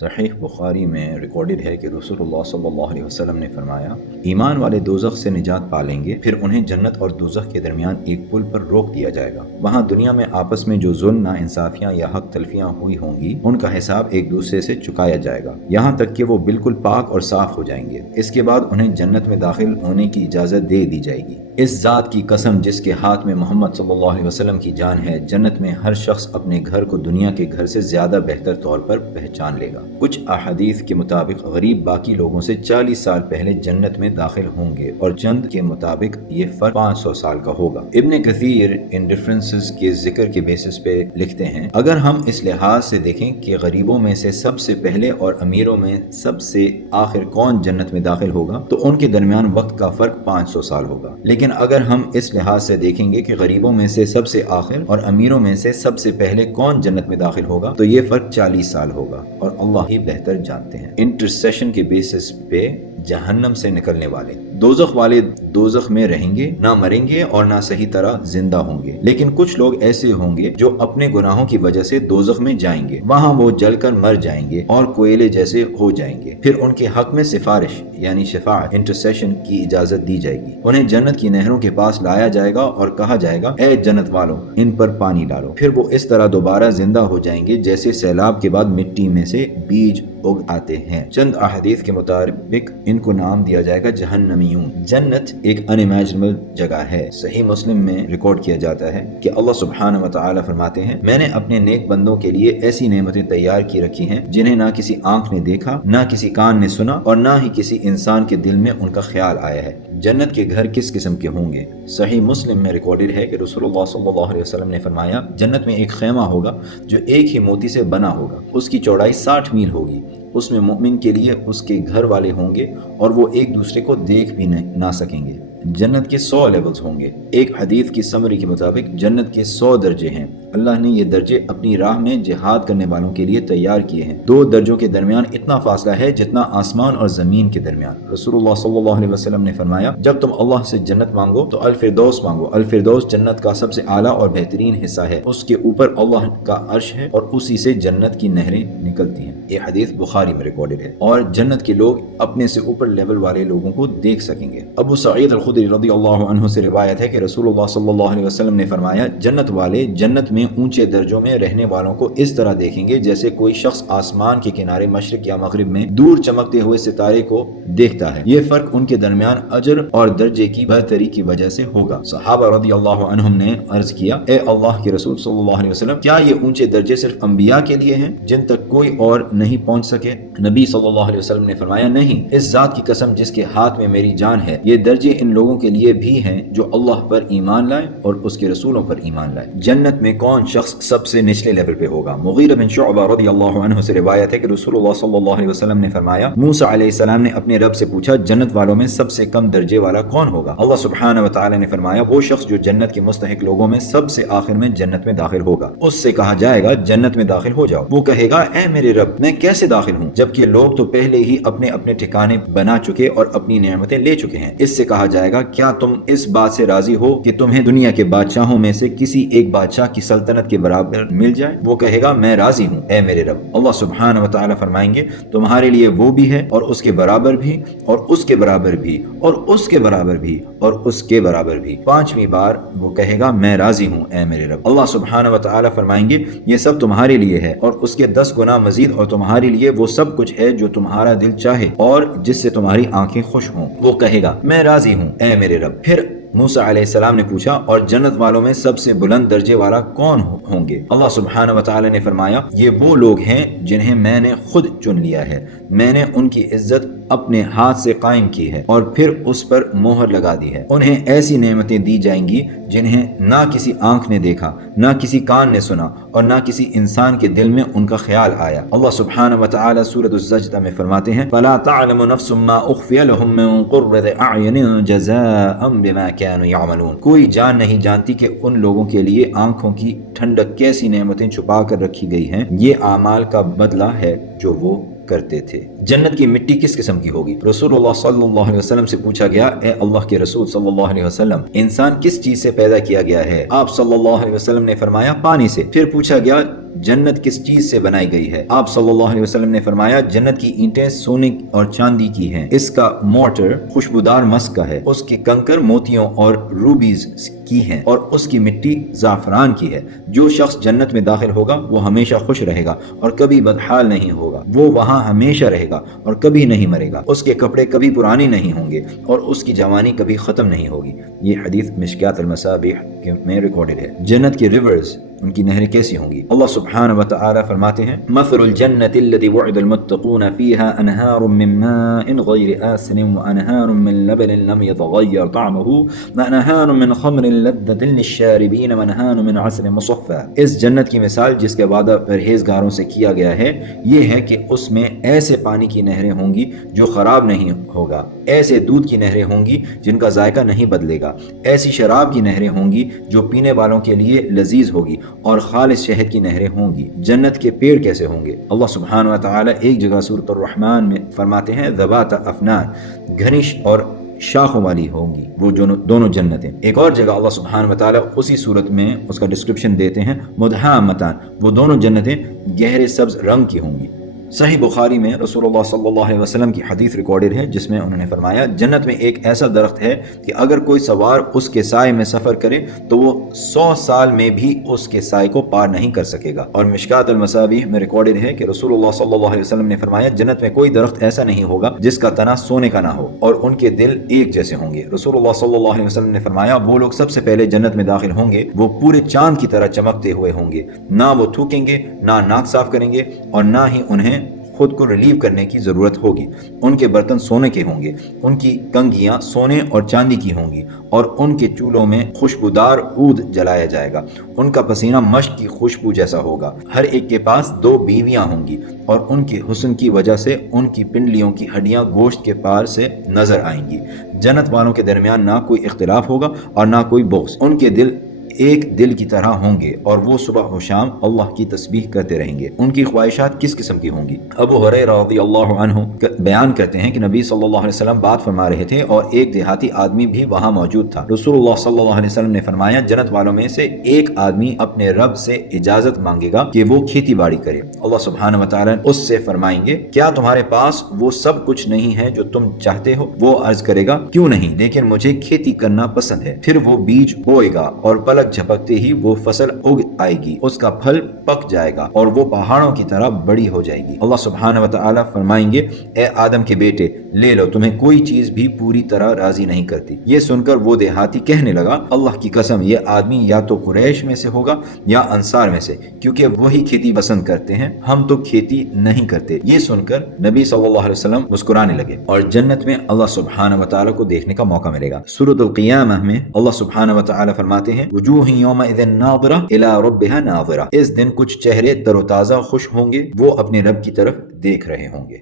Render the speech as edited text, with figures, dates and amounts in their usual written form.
صحیح بخاری میں ریکارڈڈ ہے کہ رسول اللہ صلی اللہ علیہ وسلم نے فرمایا، ایمان والے دوزخ سے نجات پا لیں گے، پھر انہیں جنت اور دوزخ کے درمیان ایک پل پر روک دیا جائے گا۔ وہاں دنیا میں آپس میں جو ظلم، ناانصافیاں یا حق تلفیاں ہوئی ہوں گی، ان کا حساب ایک دوسرے سے چکایا جائے گا، یہاں تک کہ وہ بالکل پاک اور صاف ہو جائیں گے۔ اس کے بعد انہیں جنت میں داخل ہونے کی اجازت دے دی جائے گی۔ اس ذات کی قسم جس کے ہاتھ میں محمد صلی اللہ علیہ وسلم کی جان ہے، جنت میں ہر شخص اپنے گھر کو دنیا کے گھر سے زیادہ بہتر طور پر پہچان لے گا۔ کچھ احادیث کے مطابق غریب باقی لوگوں سے 40 سال پہلے جنت میں داخل ہوں گے، اور چند کے مطابق یہ فرق 500 سال کا ہوگا۔ ابن کثیر ان ڈفرنسز کے ذکر کے بیسس پہ لکھتے ہیں، اگر ہم اس لحاظ سے دیکھیں کہ غریبوں میں سے سب سے پہلے اور امیروں میں سب سے آخر کون جنت میں داخل ہوگا، تو ان کے درمیان وقت کا فرق 500 سال ہوگا۔ لیکن اگر ہم اس لحاظ سے دیکھیں گے کہ غریبوں میں سے سب سے آخر اور امیروں میں سے سب سے پہلے کون جنت میں داخل ہوگا، تو یہ فرق 40 سال ہوگا، اور اللہ ہی بہتر جانتے ہیں۔ انٹرسیشن کے بیسس پہ جہنم سے نکلنے والے دوزخ والے دوزخ میں رہیں گے، نہ مریں گے اور نہ صحیح طرح زندہ ہوں گے، لیکن کچھ لوگ ایسے ہوں گے جو اپنے گناہوں کی وجہ سے دوزخ میں جائیں گے، وہاں وہ جل کر مر جائیں گے اور کوئلے جیسے ہو جائیں گے۔ پھر ان کے حق میں سفارش یعنی شفاعت انٹرسیشن کی اجازت دی جائے گی، انہیں جنت کی نہروں کے پاس لایا جائے گا اور کہا جائے گا، اے جنت والوں، ان پر پانی ڈالو۔ پھر وہ اس طرح دوبارہ زندہ ہو جائیں گے جیسے سیلاب کے بعد مٹی میں سے بیج اگ آتے ہیں۔ چند احادیث کے مطابق ان کو نام دیا جائے گا جہنمیون۔ جنت ایک انیمیجنبل جگہ ہے۔ صحیح مسلم میں ریکارڈ کیا جاتا ہے کہ اللہ سبحانہ و تعالی فرماتے ہیں، میں نے اپنے نیک بندوں کے لیے ایسی نعمتیں تیار کی رکھی ہیں جنہیں نہ کسی آنکھ نے دیکھا، نہ کسی کان نے سنا، اور نہ ہی کسی انسان کے دل میں ان کا خیال آیا ہے۔ جنت کے گھر کس قسم کے ہوں گے؟ صحیح مسلم میں ریکارڈڈ ہے کہ رسول اللہ صلی اللہ علیہ وسلم نے فرمایا، جنت میں ایک خیمہ ہوگا جو ایک ہی موتی سے بنا ہوگا، اس کی چوڑائی 60 میل ہوگی، اس میں مومن کے لیے اس کے گھر والے ہوں گے اور وہ ایک دوسرے کو دیکھ بھی نہ سکیں گے۔ جنت کے 100 لیولز ہوں گے۔ ایک حدیث کی سمری کے مطابق جنت کے 100 درجے ہیں۔ اللہ نے یہ درجے اپنی راہ میں جہاد کرنے والوں کے لیے تیار کیے ہیں۔ 2 درجوں کے درمیان اتنا فاصلہ ہے جتنا آسمان اور زمین کے درمیان۔ رسول اللہ صلی اللہ علیہ وسلم نے فرمایا، جب تم اللہ سے جنت مانگو تو الفردوس مانگو۔ الفردوس جنت کا سب سے اعلیٰ اور بہترین حصہ ہے، اس کے اوپر اللہ کا عرش ہے اور اسی سے جنت کی نہریں نکلتی ہیں۔ یہ حدیث بخاری میں ریکارڈڈ ہے، اور جنت کے لوگ اپنے سے اوپر لیول والے لوگوں کو دیکھ سکیں گے۔ ابو سعید الخدری رضی اللہ عنہ سے روایت ہے کہ رسول اللہ صلی اللہ علیہ وسلم نے فرمایا، جنت والے جنت میں اونچے درجوں میں رہنے والوں کو اس طرح دیکھیں گے جیسے کوئی شخص آسمان کے کنارے مشرق یا مغرب میں دور چمکتے ہوئے ستارے کو دیکھتا ہے۔ یہ فرق ان کے درمیان اجر اور درجے کی برتری کی وجہ سے ہوگا۔ صحابہ رضی اللہ عنہم نے عرض کیا، اے اللہ کے رسول صلی اللہ علیہ وسلم، کیا یہ اونچے درجے صرف انبیاء کے لیے ہیں جن تک کوئی اور نہیں پہنچ سکے؟ نبی صلی اللہ علیہ وسلم نے فرمایا، نہیں، اس ذات کی قسم جس کے ہاتھ میں میری جان ہے، یہ درجے ان لوگوں کے لیے بھی ہیں جو اللہ پر ایمان لائے اور اس کے رسولوں پر ایمان لائے۔ جنت میں کون شخص سب سے نچلے لیول پہ ہوگا؟ مغیرہ بن شعبہ رضی اللہ عنہ سے روایت ہے کہ رسول اللہ صلی اللہ علیہ وسلم نے فرمایا، موسیٰ علیہ السلام نے اپنے رب سے پوچھا، جنت والوں میں سب سے کم درجے والا کون ہوگا؟ اللہ سبحانہ و تعالی نے فرمایا، وہ شخص جو جنت کے مستحق لوگوں میں سب سے آخر میں جنت میں داخل ہوگا۔ اس سے کہا جائے گا، جنت میں داخل ہو جاؤ۔ وہ کہے گا، اے میرے رب، میں کیسے داخل ہوں جبکہ لوگ تو پہلے ہی اپنے اپنے ٹھکانے بنا چکے اور اپنی نعمتیں لے چکے ہیں؟ اس سے کہا جائے گا، کیا تم اس بات سے راضی ہو کہ تمہیں دنیا کے بادشاہوں میں سے کسی ایک بادشاہ کی سلطنت کے برابر مل جائے؟ وہ کہے گا، میں راضی ہوں اے میرے رب۔ اللہ سبحانہ و تعالی فرمائیں گے، تمہارے لیے وہ بھی ہے اور اس کے برابر بھی اور اس کے برابر بھی اور اس کے برابر بھی اور اس کے برابر بھی۔ 5ویں بار وہ کہے گا، میں راضی ہوں اے میرے رب۔ اللہ سبحانہ و تعالی فرمائیں گے، یہ سب تمہارے لیے ہے اور اس کے 10 گنا مزید، اور تمہارے لیے وہ سب کچھ ہے جو تمہارا دل چاہے اور جس سے تمہاری آنکھیں خوش ہوں۔ وہ کہے گا، میں راضی ہوں اے میرے رب۔ پھر موسیٰ علیہ السلام نے پوچھا، اور جنت والوں میں سب سے بلند درجے والا کون ہوں گے؟ اللہ سبحانہ و تعالی نے فرمایا، یہ وہ لوگ ہیں جنہیں میں نے خود چن لیا ہے، میں نے ان کی عزت اپنے ہاتھ سے قائم کی ہے اور پھر اس پر مہر لگا دی ہے۔ انہیں ایسی نعمتیں دی جائیں گی جنہیں نہ کسی آنکھ نے دیکھا، نہ کسی کان نے سنا اور نہ کسی انسان کے دل میں ان کا خیال آیا۔ اللہ سبحانہ و تعالی سورۃ السجدہ میں فرماتے ہیں، فَلَا تَعْلَمُ نَفْسٌ مَّا أُخْفِيَ لَهُم مِّن قُرَّةِ أَعْيُنٍ جَزَاءً بِمَا كَانُوا يَعْمَلُونَ۔ کوئی جان نہیں جانتی کہ ان لوگوں کے لیے آنکھوں کی ٹھنڈک کیسی نعمتیں چھپا کر رکھی گئی ہیں، یہ اعمال کا بدلہ ہے جو وہ کرتے تھے۔ جنت کی مٹی کس قسم کی ہوگی؟ رسول اللہ صلی اللہ علیہ وسلم سے پوچھا گیا، اے اللہ کے رسول صلی اللہ علیہ وسلم، انسان کس چیز سے پیدا کیا گیا ہے؟ آپ صلی اللہ علیہ وسلم نے فرمایا، پانی سے۔ پھر پوچھا گیا، جنت کس چیز سے بنائی گئی ہے؟ آپ صلی اللہ علیہ وسلم نے فرمایا جنت کی اینٹیں سونے اور چاندی کی ہیں، اس کا مورٹر خوشبودار مسک کا ہے، اس کے کنکر موتیوں اور روبیز کی ہیں اور اس کی مٹی زعفران کی ہے۔ جو شخص جنت میں داخل ہوگا وہ ہمیشہ خوش رہے گا اور کبھی بدحال نہیں ہوگا، وہ وہاں ہمیشہ رہے گا اور کبھی نہیں مرے گا، اس کے کپڑے کبھی پرانے نہیں ہوں گے اور اس کی جوانی کبھی ختم نہیں ہوگی۔ یہ حدیث مشکات المصابیح میں ریکارڈڈ ہے۔ جنت کے ریورز، ان کی نہریں کیسی ہوں گی؟ اللہ سبحانہ و تعالی فرماتے ہیں مثل الجنة الذي وعد المتقون فيها انہار من ماء غیر آسن وانہار من لبن لم يتغیر طعمه وانہار من خمر لذة للشاربین وانہار من عسل مصفى۔ اس جنت کی مثال جس کے وعدہ پرہیزگاروں سے کیا گیا ہے یہ ہے کہ اس میں ایسے پانی کی نہریں ہوں گی جو خراب نہیں ہوگا، ایسے دودھ کی نہریں ہوں گی جن کا ذائقہ نہیں بدلے گا، ایسی شراب کی نہریں ہوں گی جو پینے والوں کے لیے لذیذ ہوگی اور خالص شہد کی نہریں ہوں گی۔ جنت کے پیڑ کیسے ہوں گے؟ اللہ سبحانہ و تعالی ایک جگہ سورۃ الرحمن میں فرماتے ہیں ذوات افنان، گھنی اور شاخوں والی ہوں گی وہ دونوں جنتیں۔ ایک اور جگہ اللہ سبحانہ و تعالی اسی صورت میں اس کا ڈسکرپشن دیتے ہیں مدہامتان، وہ دونوں جنتیں گہرے سبز رنگ کی ہوں گی۔ صحیح بخاری میں رسول اللہ صلی اللہ علیہ وسلم کی حدیث ریکارڈڈ ہے جس میں انہوں نے فرمایا جنت میں ایک ایسا درخت ہے کہ اگر کوئی سوار اس کے سائے میں سفر کرے تو وہ 100 سال میں بھی اس کے سائے کو پار نہیں کر سکے گا۔ اور مشکات المصابیح میں ریکارڈڈ ہے کہ رسول اللہ صلی اللہ علیہ وسلم نے فرمایا جنت میں کوئی درخت ایسا نہیں ہوگا جس کا تنا سونے کا نہ ہو اور ان کے دل ایک جیسے ہوں گے۔ رسول اللہ صلی اللہ علیہ وسلم نے فرمایا وہ لوگ سب سے پہلے جنت میں داخل ہوں گے، وہ پورے چاند کی طرح چمکتے ہوئے ہوں گے، نہ وہ تھوکیں گے، نہ ناک صاف کریں گے اور نہ ہی انہیں خود کو ریلیو کرنے کی ضرورت ہوگی۔ ان کے برتن سونے کے ہوں گے، ان کی کنگھیاں سونے اور چاندی کی ہوں گی اور ان کے چولہوں میں خوشبودار عود جلایا جائے گا، ان کا پسینہ مشک کی خوشبو جیسا ہوگا۔ ہر ایک کے پاس 2 بیویاں ہوں گی اور ان کے حسن کی وجہ سے ان کی پنڈلیوں کی ہڈیاں گوشت کے پار سے نظر آئیں گی۔ جنت والوں کے درمیان نہ کوئی اختلاف ہوگا اور نہ کوئی بغض، ان کے دل ایک دل کی طرح ہوں گے اور وہ صبح و شام اللہ کی تسبیح کرتے رہیں گے۔ ان کی خواہشات کس قسم کی ہوں گی؟ ابو ہریرہ رضی اللہ عنہ بیان کرتے ہیں کہ نبی صلی اللہ علیہ وسلم بات فرما رہے تھے اور ایک دیہاتی آدمی بھی وہاں موجود تھا۔ رسول اللہ صلی اللہ علیہ وسلم نے فرمایا جنت والوں میں سے ایک آدمی اپنے رب سے اجازت مانگے گا کہ وہ کھیتی باڑی کرے۔ اللہ سبحانہ و تعالی اس سے فرمائیں گے کیا تمہارے پاس وہ سب کچھ نہیں ہے جو تم چاہتے ہو؟ وہ عرض کرے گا کیوں نہیں، لیکن مجھے کھیتی کرنا پسند ہے۔ پھر وہ بیج بوئے گا اور پلک جھپکتے ہی وہ فصل اگ آئے گی، اس کا پھل پک جائے گا اور وہ پہاڑوں کی طرح بڑی ہو جائے گی۔ اللہ سبحانہ و تعالی فرمائیں گے اے آدم کے بیٹے لے لو، تمہیں کوئی چیز بھی پوری طرح راضی نہیں کرتی۔ یہ سن کر وہ دیہاتی کہنے لگا اللہ کی قسم یہ آدمی یا تو قریش میں سے ہوگا یا انصار میں سے، کیونکہ وہی کھیتی پسند کرتے ہیں، ہم تو کھیتی نہیں کرتے۔ یہ سن کر نبی صلی اللہ علیہ وسلم مسکرانے لگے اور جنت میں اللہ سبحانہ و تعالی کو دیکھنے کا موقع ملے گا۔ سورۃ القیامہ میں اللہ سبحانہ و تعالی فرماتے ہیں وجوہ یومئذ ناظرہ الی ربها ناظرہ، اس دن کچھ چہرے تر و تازہ خوش ہوں گے، وہ اپنے رب کی طرف دیکھ رہے ہوں گے۔